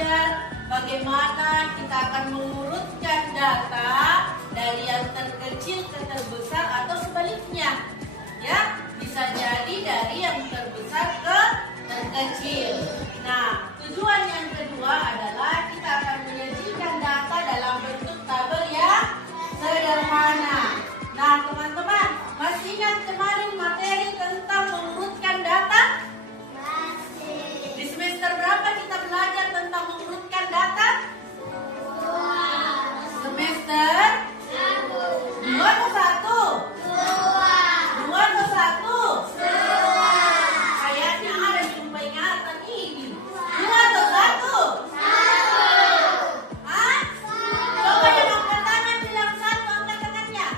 belajar bagaimana kita akan mengurutkan data dari yang terkecil ke terbesar atau sebaliknya. Ya, bisa jadi dari yang terbesar ke terkecil. Nah, tujuan yang kedua adalah kita akan menyajikan data dalam bentuk tabel yang sederhana. Nah, teman-teman, masih ingat kemarin materi tentang mengurutkan data? Masih. Di semester berapa kita belajar tentang mengurutkan data? Semester 2 atau 1? 2 atau 1? Kayaknya ada jumpa ingatan ini. 2 atau 1? Hah? Coba yang angkat tangan bilang 1, angkat tangannya.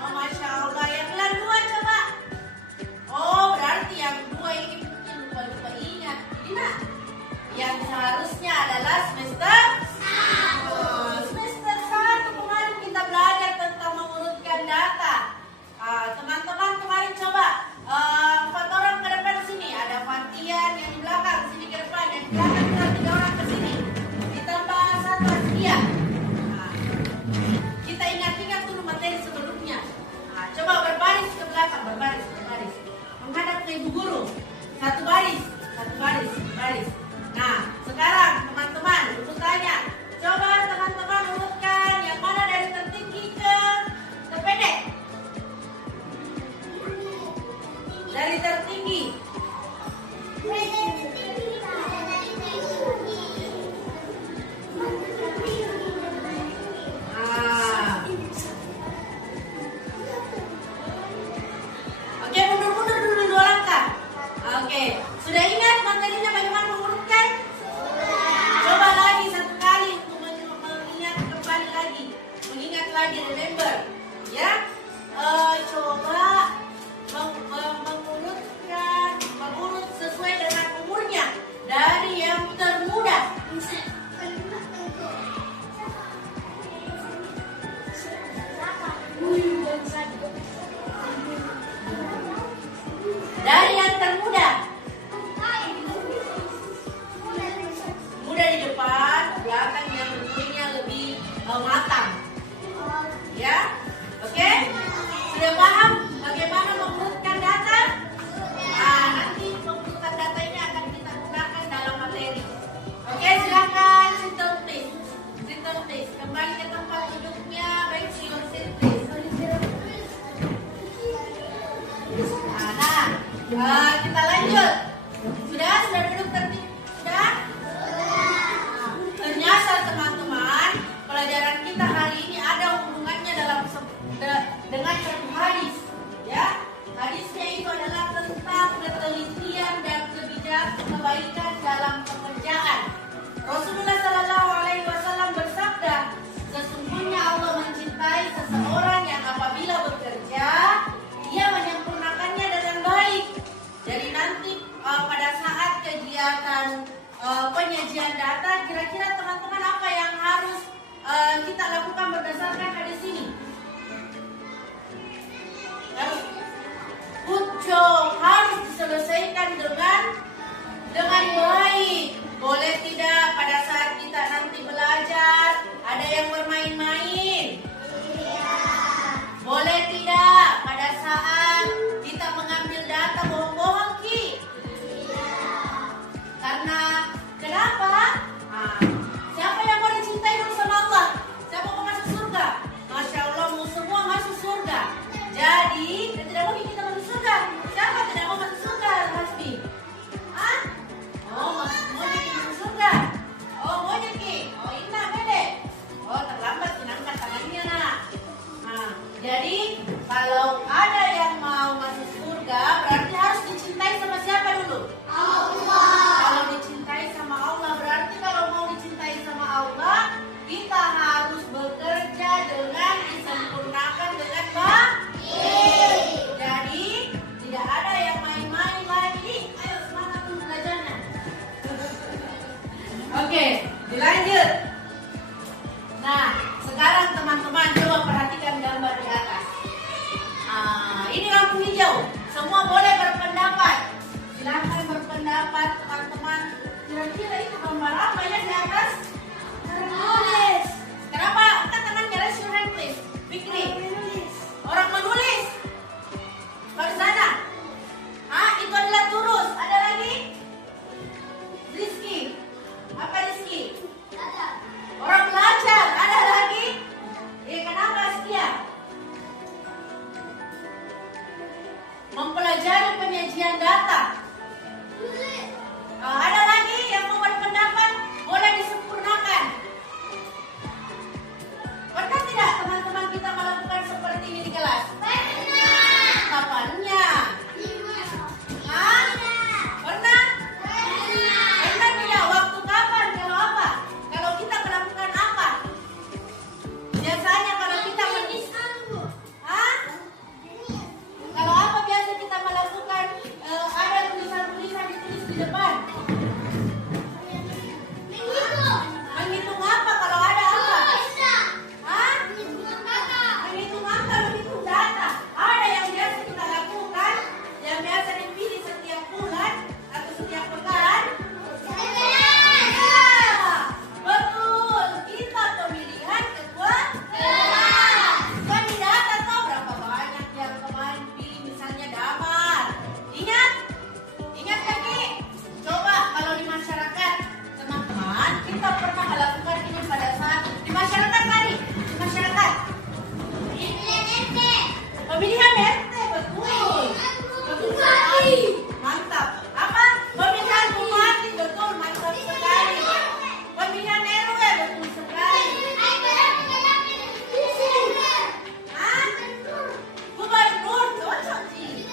Oh, Masya Allah, yang bilang 2 coba. Oh, berarti yang 2 ini mungkin lupa-lupa ingat. Jadi nak, yang seharusnya adalah semester 1. Semester 1 kemarin kita belajar tentang mengurutkan data. Teman-teman kemarin coba 4 orang ke depan sini. Ada Fatian yang di belakang, sini ke depan. Yang di belakang kita 3 orang ke sini. Ditambah 1 Askia. Kita ingat-ingat dulu materi sebelumnya. Coba berbaris ke belakang, berbaris. Menghadap ke ibu guru. Satu baris. Nah, sekarang teman-teman, ibu tanya. Coba teman-teman urutkan yang mana dari tertinggi ke terpendek. Dari tertinggi. Oke, mundur dulu 2 langkah. Oke, sudah ingat materinya bagaimana mengurutkan? Coba lagi 1 kali untuk mengingat kembali lagi. Mengingat lagi, remember. Ya, coba mengurut sesuai dengan umurnya dari yang termuda. Dari yang termuda. Muda di depan, belakang yang umurnya lebih matang. Ya, oke? Sudah paham bagaimana mengurutkan data? Nanti mengurutan data ini akan kita gunakan dalam materi. Oke, silakan sit down please. Kembali ke tempat duduknya, baik to your seat please. Kita lanjut. Sudah duduk tertib? Sudah? Ternyata teman-teman, pelajaran kita hari ini ada hubungannya dengan satu hadis. Ya, hadisnya itu adalah tentang ketelitian dan kebaikan dalam pekerjaan. Rasulullah SAW bersabda, sesungguhnya Allah mencintai seseorang yang apabila bekerja, ia menyempurnakannya dengan baik. Jadi nanti pada saat kegiatan penyajian data, kira-kira teman-teman apa yang harus kita lakukan berdasarkan hadis ini? Harus diselesaikan dengan baik. Boleh tidak pada saat kita nanti belajar ada yang bermain-main? Boleh tidak pada saat kita mengambil data bohong-bohong, Ki? Karena kenapa? Siapa yang mau dicintai dulu sama Allah? Siapa mau masuk surga? Masya Allah, mau semua masuk surga. Jadi, tidak mungkin kita masuk surga. Siapa tidak mau masuk surga, Hasbi? Oh, mau jadi masuk surga? Oh, mau jadi? Oh, ini bede. Oh, terlambat, angkat tangannya, nak. Jadi, kalau ada yang mau masuk surga, berarti harus dicintai sama siapa dulu? Allah. Kalau dicintai sama Allah, berarti kalau mau dicintai sama Allah, kita harus bekerja dengan disempurnakan dengan baik. Jadi, tidak ada yang main-main lagi. Ayo semangat dulu belajarnya. Oke, dilanjut. Nah, sekarang teman-teman coba perhatikan gambar di atas. Ini lampu hijau. Semua boleh berpendapat. Silakan berpendapat teman-teman. Kira-kira itu gambar apa ya di atas? depan. Menghitung apa kalau ada apa? Hah? Menghitung apa? Menghitung data. Ada yang biasa kita lakukan, yang biasa dipilih setiap bulan atau setiap pekan. Betul, kita pemilihan ketua kelas. Kandidat tahu berapa banyak yang kemarin pilih misalnya Damar. Ingat kaki. Coba kalau di masyarakat, teman-teman, kita pernah melakukan ini pada saat di masyarakat tadi. Di masyarakat. Pemilihan RT, betul. Betul sekali. Mantap. Apa? Pemilihan bupati, betul. Mantap sekali. Pemilihan RW, betul sekali. Hah? Gubernur, cocok sih.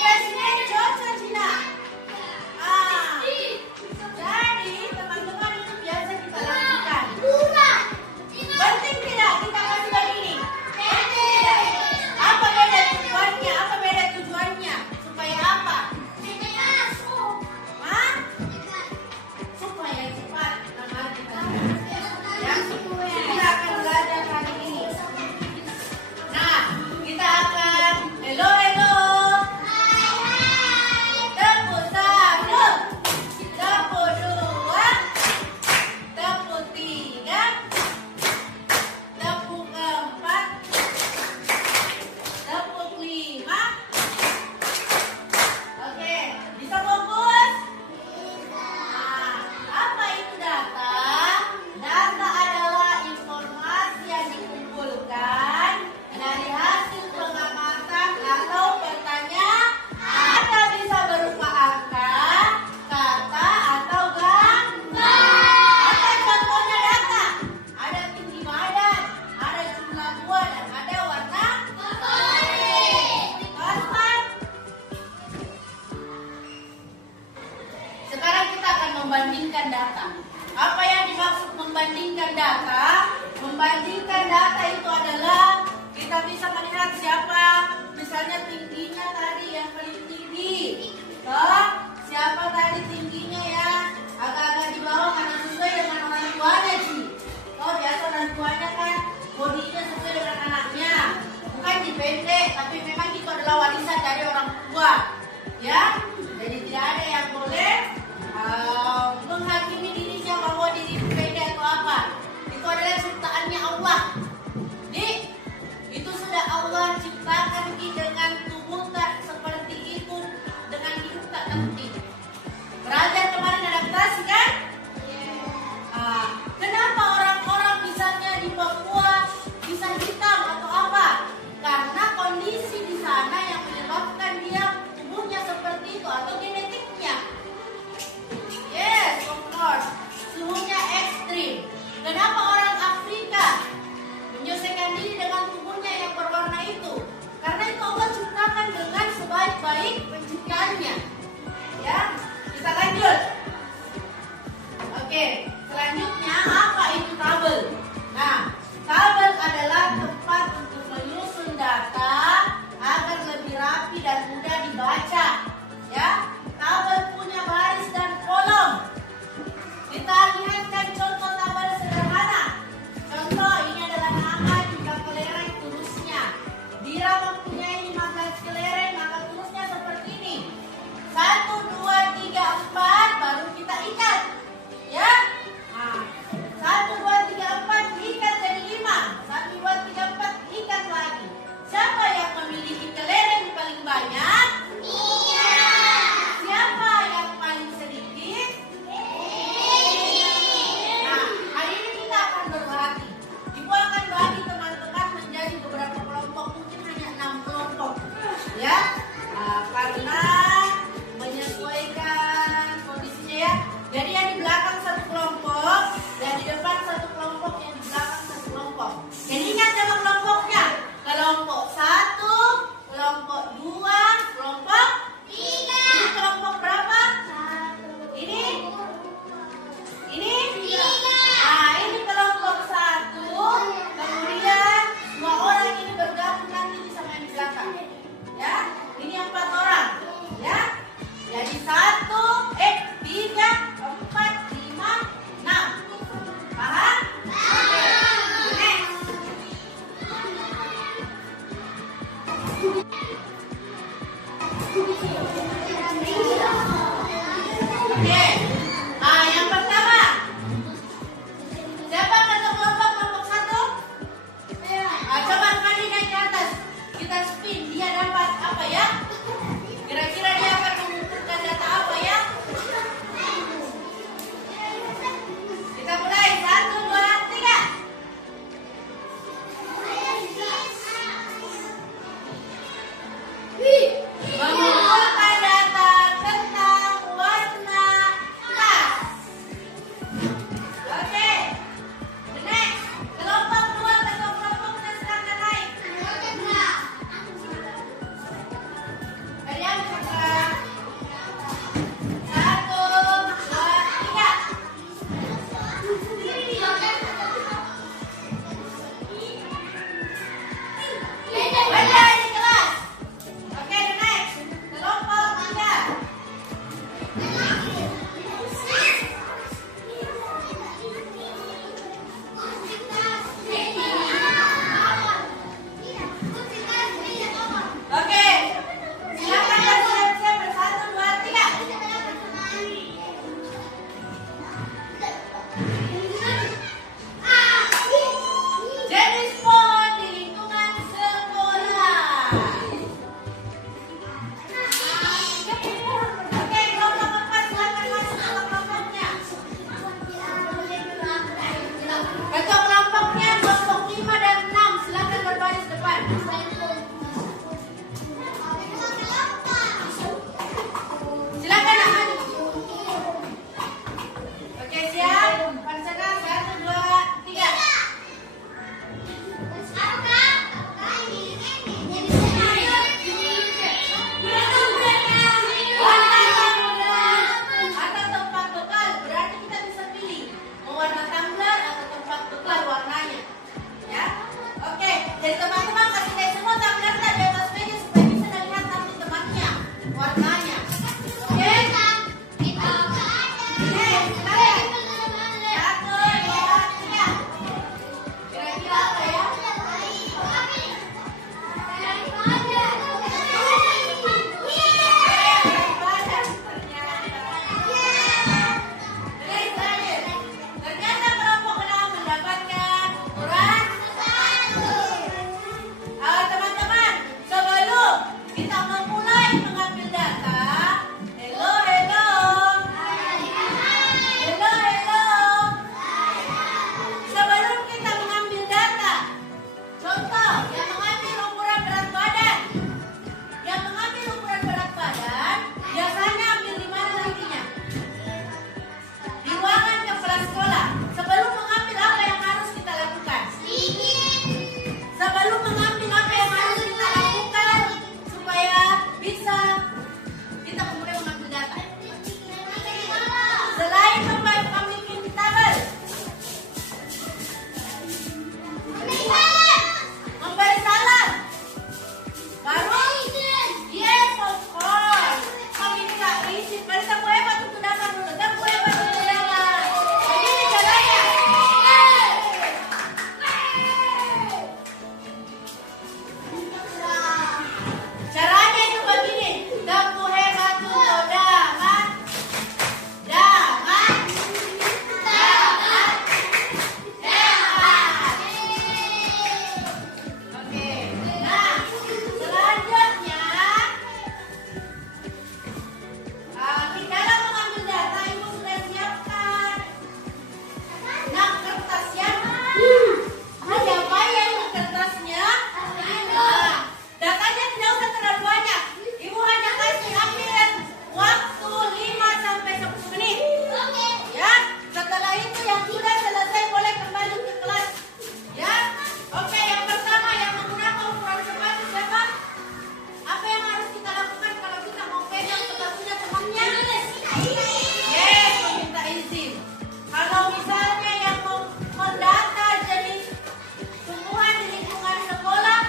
Presiden, cocok Cina. Jadi teman-teman itu biasa kita lakukan. Penting tidak kita kasih begini? Penting tidak? Apa beda tujuannya? Apa beda tujuannya? Supaya apa? Hah? Supaya cepat. Yang kita akan belajar hari ini. Nah, kita akan hello. Tepuk satu, tepuk dua, tepuk tiga, tepuk empat, tepuk lima. Oke, bisa fokus? Nah, apa itu data? Data adalah informasi yang dikumpulkan dari hasil pengamatan atau pertanyaan. Data bisa berupa angka, kata, atau gambar. Apa contohnya data? Ada tinggi badan, ada jumlah buah, dan ada warna fosfor. Sekarang kita akan membandingkan data. Apa yang dimaksud membandingkan data? Membandingkan data itu adalah kita bisa melihat siapa, misalnya tingginya tadi yang paling tinggi. Toh, siapa tadi tingginya ya? Agak-agak di bawah karena sesuai dengan orang tuanya sih. Toh, biasa orang tuanya kan bodinya sesuai dengan anaknya. Bukan dipendek, tapi memang itu adalah warisan dari orang tua. Ya, jadi tidak ada yang boleh menghakimi dirinya bahwa diri pendek atau apa. Itu adalah ciptaannya Allah. Itu sudah Allah ciptakan dengan tubuh tak seperti itu, dengan hidup tak penting. Oke. Yang pertama. Siapa ketua kelompok 1? Coba Kandi naik ke atas. Kita spin. Dia dapat apa ya? Kira-kira dia akan mengumpulkan data apa ya? Kita mulai. 1, 2, 3. Mengumpulkan data tentang warna tas. Oke. Next. Kelompok 2 atau kelompoknya silakan naik. Kalian segera. 1, 2, 3. Beda di kelas. Oke, next. Kelompok 3. Oke. Silakan bersiap-siap. 1, 2, 3. Jenis pohon di lingkungan sekolah. Oke, kelompok 4 silakan masuk ke kelompoknya. Ketua kelompoknya kelompok 5 dan 6 silakan berbaris depan. Silakan nak maju. Oke, siap. Pancana 1, 2, 3. Warna tumbler atau tempat bekal, berarti kita bisa pilih mau warna tumbler atau tempat bekal warnanya. Ya, oke. Jadi teman-teman kasih lihat semua tumbler di atas meja supaya bisa dilihat nanti temannya warnanya. Oke. Oke, silakan. 1, 2, 3. Kira-kira apa ya? Ternyata kelompok 6 mendapatkan ukuran. Teman-teman, sebelum kita memulai mengambil data, hello. Sebelum kita mengambil data, contoh yang mengambil ukuran berat badan. Yang mengambil ukuran berat badan biasanya ambil di mana nantinya? Di ruangan kepala sekolah. Sebelum mengambil apa yang harus kita lakukan? Sebelum mengambil apa yang harus kita lakukan supaya bisa kita kemudian mengambil data. Selain mengambil tabel, memberi salam, baru yes of course meminta izin. Mari sapu hebat untuk datang dulu. Sapu hebat untuk jalan. Begini caranya. Caranya itu begini. Sapu hebat untuk jangan. Oke. Nah, selanjutnya di dalam mengambil data ibu sudah siapkan. Nah, kertas ya. Ada apa ya kertasnya? Datanya tidak usah terlalu banyak. Ibu hanya kasih ambil waktu 5 sampai 10 menit. Ya, setelah itu yang sudah selesai boleh kembali ke kelas. Ya, oke. Yang pertama yang menggunakan ukuran sepatu siapa? Apa yang harus kita lakukan kalau kita mau pegang sepatunya temannya? Yes, meminta izin. Kalau misalnya yang mau mendata jenis tumbuhan di lingkungan sekolah,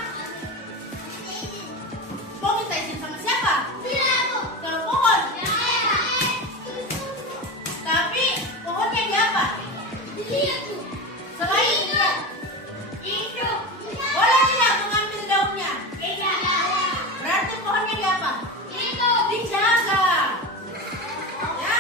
mau minta izin sama siapa? Kalau pohon. Tapi pohonnya di apa? Selain itu, boleh tidak mengambil daunnya? Berarti pohonnya di apa? Dijaga. Ya,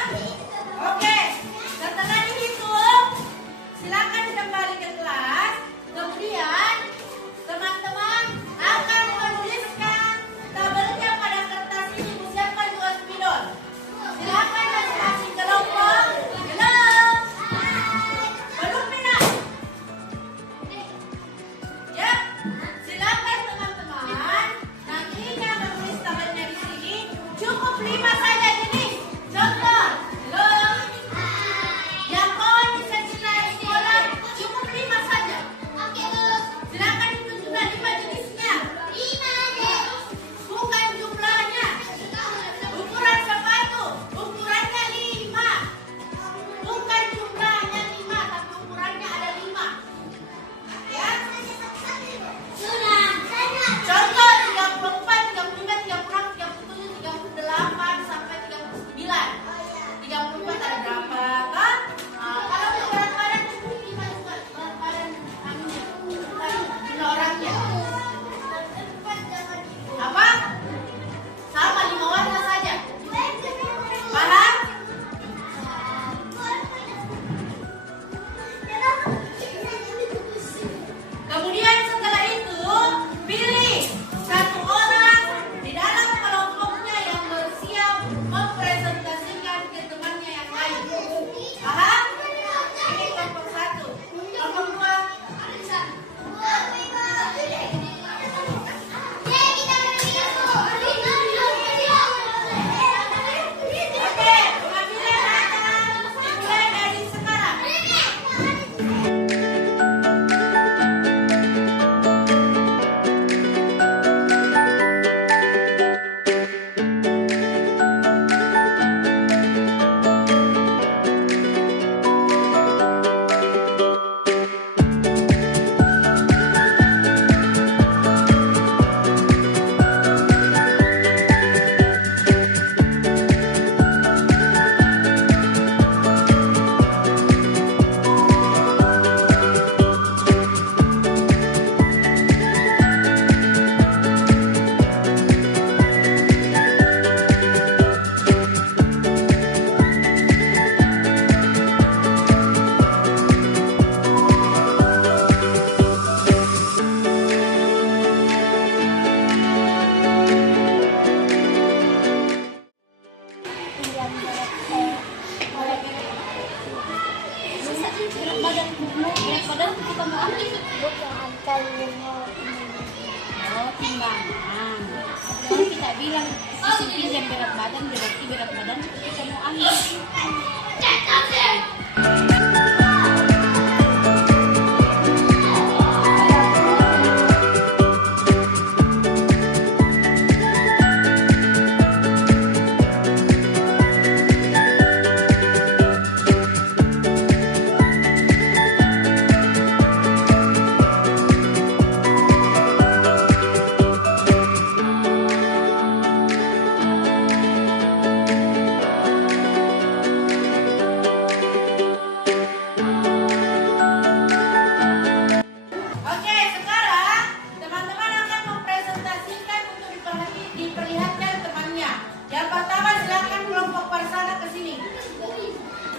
Berat badan kita mau ambil. Bukan kalimo. Oh, timbangan. Kalau kita bilang sisi yang berat badan, berarti berat badan kita mau ambil. Oke, sekarang teman-teman akan mempresentasikan untuk diperlihatkan temannya. Yang pertama silakan kelompok Parsana ke sini.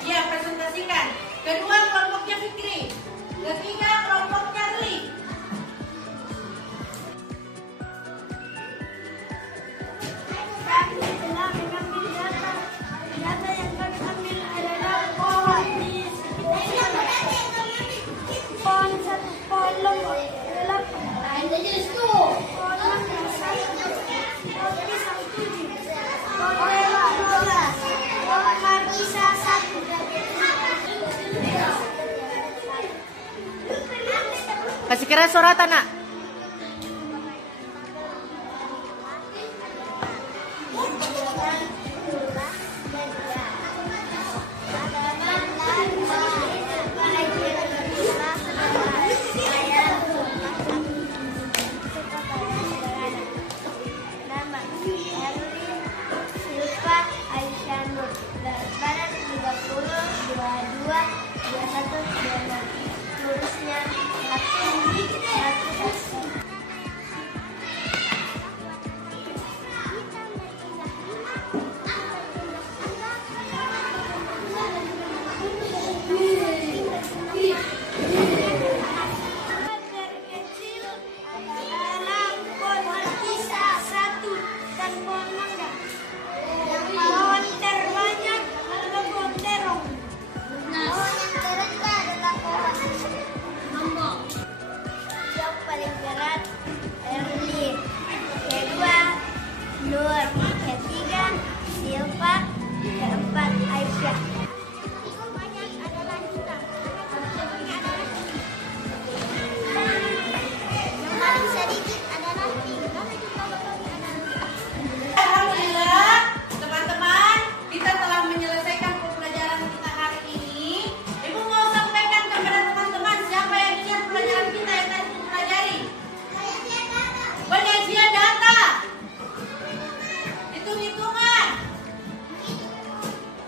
Ya, presentasikan. Kedua kelompoknya Fikri. Ketiga kelompoknya Rli. Kami telah mengambil data. Data yang kami ambil adalah pohon di sekitar pohon satu pohon lombok adalah pohon roti 7, pohon lewat 12, pohon markisa 1. Kasih kira suara tanah. Nama Erlin Silva Aisyah Nur. Berat badan 30, 22, 21, 26. Lurusnya 1. Terkecil adalah pohon pisang 1 dan pohon mangga. Pohon terbanyak adalah pohon terong. Pohon yang terendah adalah pohon mangga. Yang paling berat Erlin. Kedua Nur. Ketiga Silva. Keempat Aisyah. Banyak adalah kita. Yang paling sedikit adalah Alhamdulillah, teman-teman, kita telah menyelesaikan pembelajaran kita hari ini. Ibu mau sampaikan kepada teman-teman siapa yang ingat pelajaran kita yang tadi kita pelajari. Penyajian data, hitung-hitungan,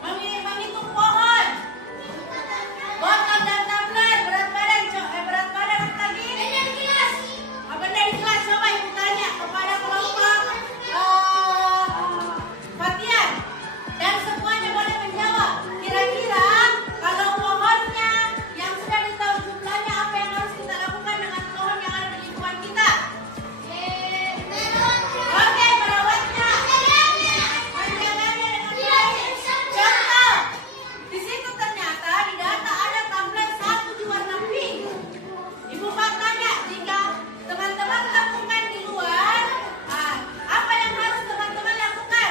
menghitung pohon, botol dan tumbler, berat badan apa lagi? Benda di kelas, coba ibu tanya kepada kelompok Fatian dan semuanya boleh menjawab. Kira-kira kalau pohonnya yang sudah ditahu jumlahnya, apa yang harus kita lakukan dengan pohon yang ada di lingkungan kita? Oke, merawatnya, menjaganya dengan baik. Contoh, di situ ternyata di data ada tumbler 1 di warna pink. Ibu Pak tanya, jika teman-teman lakukan di luar, apa yang harus teman-teman lakukan?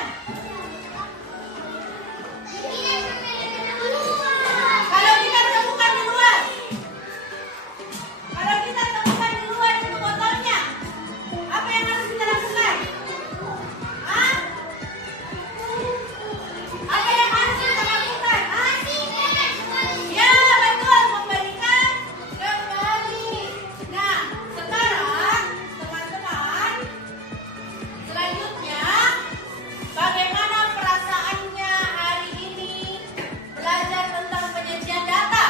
Kalau kita temukan di luar, itu botolnya, apa yang harus kita lakukan? Apa yang harus kita lakukan? Ya, betul, memberikan kembali. Nah, sekarang teman-teman, selanjutnya bagaimana perasaannya hari ini belajar tentang penyajian data?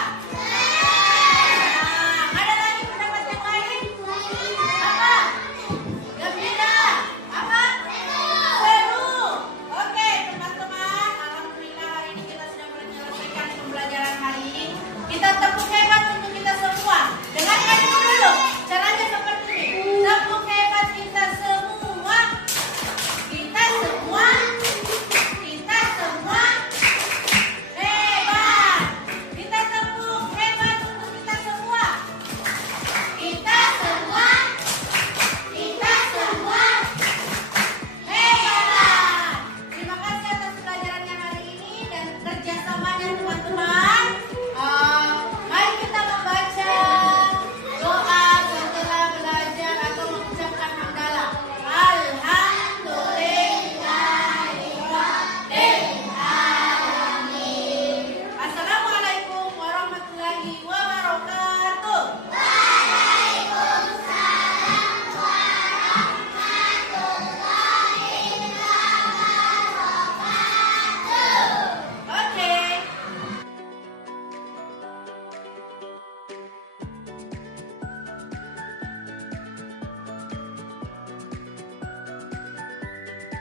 Ada lagi pendapat yang lain? Apa? Gembira? Apa? Seru. Oke, teman-teman, alhamdulillah hari ini kita sudah menyelesaikan pembelajaran hari ini. Kita tepuk hebat untuk kita semua. Dengarkan dulu. Caranya seperti ini. Tepuk hebat kita semua. Kita semua hebat. Kita tepuk hebat kerjasamanya teman-teman.